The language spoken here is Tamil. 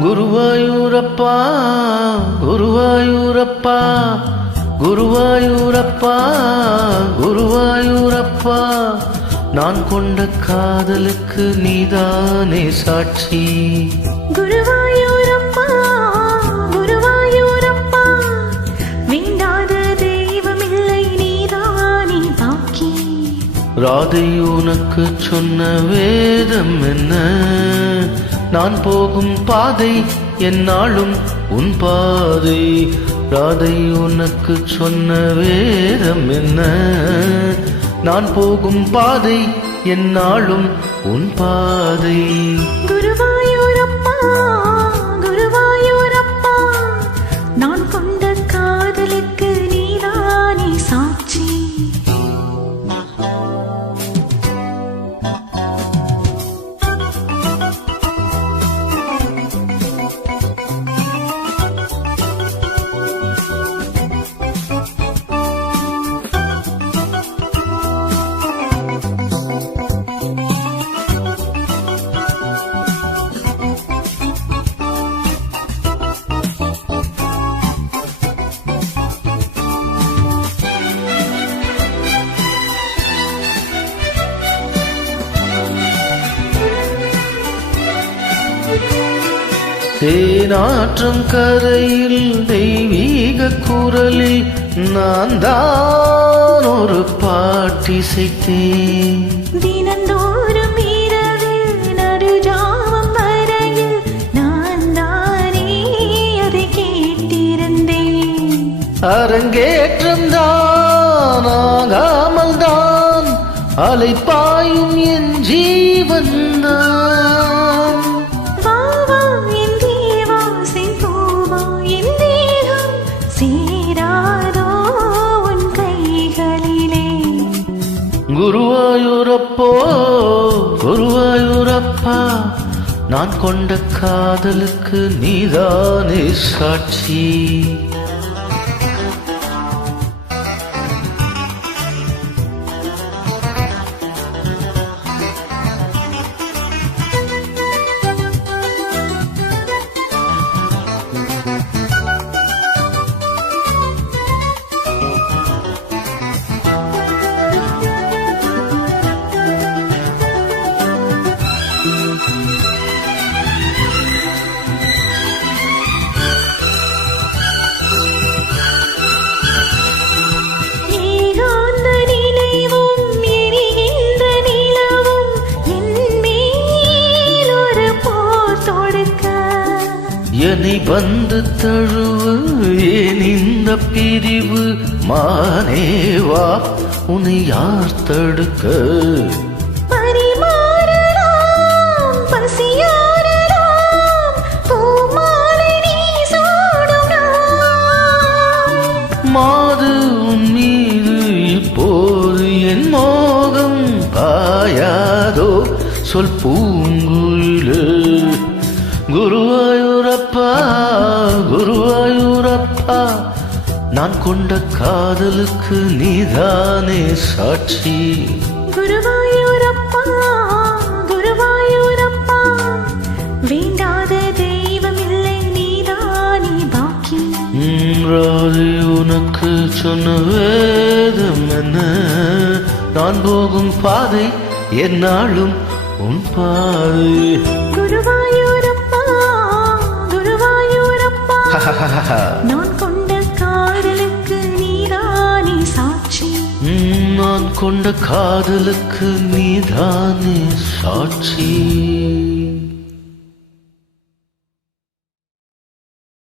குருவாயூரப்பா குருவாயூரப்பா குருவாயூரப்பா குருவாயூரப்பா நான் கொண்ட காதலுக்கு நீதானே சாட்சி. குருவாயூரப்பா குருவாயூரப்பா வேண்டாத தெய்வமில்லை நீதானே பாக்கி. ராதை உனக்கு சொன்ன வேதம் என்ன? நான் போகும் பாதை என்னாலும் உன் பாதை. ராதை உனக்கு சொன்ன வேதம் என்ன? நான் போகும் பாதை என்னாலும் உன் பாதை. குருவாயூரப்பா குருவாயூரப்பா நான் கொண்ட காதலுக்கு நீதானே சாட்சி. தேனாற்றும் கரையில் தெய்வீக குரலில் நான் தான் ஒரு பாட்டிசைத்தேன். தினந்தோறும் இரவில் நடுஜாமம் வரையில் நான் தானே அதை கேட்டிருந்தேன். அரங்கேற்றம் தான் ஆகாமல் தான் அலைப்பாயும் என் ஜீவன் தான். குருவாயூரப்போ குருவாயூரப்பா நான் கொண்ட காதலுக்கு நீதானே சாட்சி. என்னை வந்து தழுவு ஏன் இந்த பிரிவு? மானேவா உன்னை யார் தடுக்க? பரிமாறலாம் பசியாறலாம் பூமாலை நீ சூடலாம். மாது உன் மீது இப்போது என் மோகம் பாயாதோ சொல் பூங்குயிலே. குருவாயூரப்பா குருவாயூரப்பா நான் கொண்ட காதலுக்கு நீதானே சாட்சி. குருவாயூரப்பா குருவாயூரப்பா வேண்டாத தெய்வமில்லை நீதானே பாக்கி. ராதை உனக்கு சொன்ன வேதம் என்ன? நான் போகும் பாதை என்னாலும் உன் பாதை. குருவாயூரப்பா குருவாயூரப்பா நான் கொண்ட காதலுக்கு நீதானே சாட்சி. நான் கொண்ட காதலுக்கு நீதானே சாட்சி.